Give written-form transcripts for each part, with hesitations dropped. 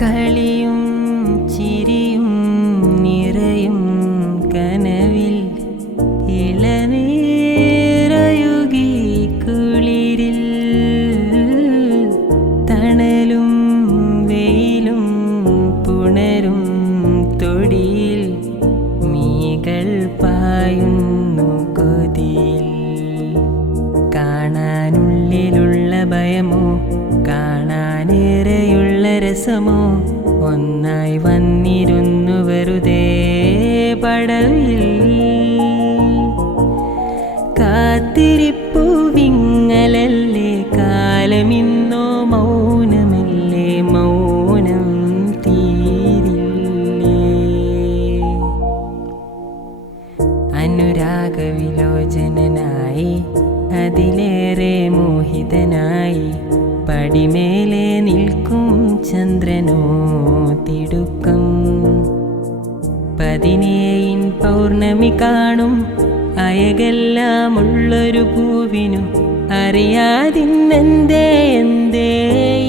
കളിയും ചിരിയും നിറയും കനവിൽ ഇളനീരയുകി കുളിരിൽ തണലും വെയിലും പുണരും തൊടിയിൽ മീകൾ പായുന്നു കൊതിയിൽ. കാണാനുള്ളിലുള്ള ഭയമോ കാണാനേറെയുള്ള രസമോ ഒന്നായി വന്നിരുന്നു വെറുതെ പടവിൽ. കാത്തിരിപ്പു വിങ്ങലല്ലേ കാലമിന്നോ മൗനമല്ലേ മൗനം തീരില്ലേ. അനുരാഗവിലോചനായി അതിലേറെ മോഹിതനായി പടിമേലെ നിൽക്കും ചന്ദ്രനോ തിടുക്കം. 17 പൗർണമി കാണും അയകെല്ലാമുള്ളൊരു പൂവിനു അറിയാതിന്നെന്തേ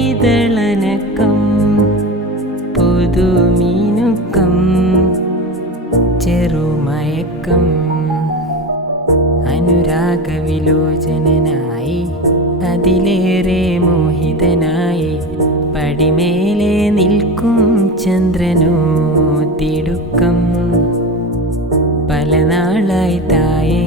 ഇതളനക്കം. പുതുമീനുക്കം ചെറുമയക്കം. അനുരാഗവിലോചനായി അതിലേറെ മോഹിതനായി പടിമേലെ നിൽക്കും ചന്ദ്രനോ തിടുക്കം. പല നാളായി തായേ